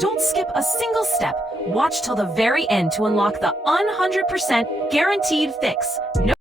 Don't skip a single step. Watch till the very end to unlock the 100% guaranteed fix. No